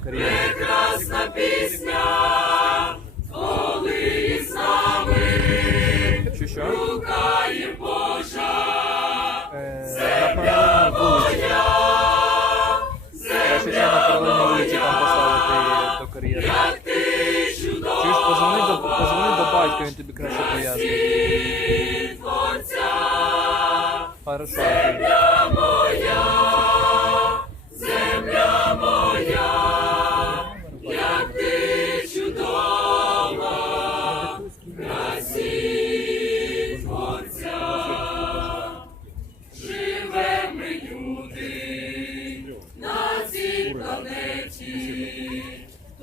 Прекрасна пісня, коли із нами Чи що? Рукає Божа, е, земля моя, земля моя, як ти чудова. Позвони до, позвони до батька, він тобі краще пояснить. Хорошо.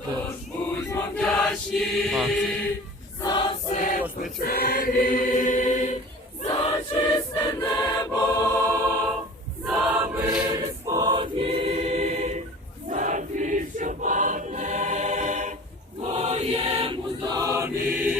Тож будьмо вдячні за все життєві, за чисте небо, за мир спокій, за хліб, що падне в твоєму домі.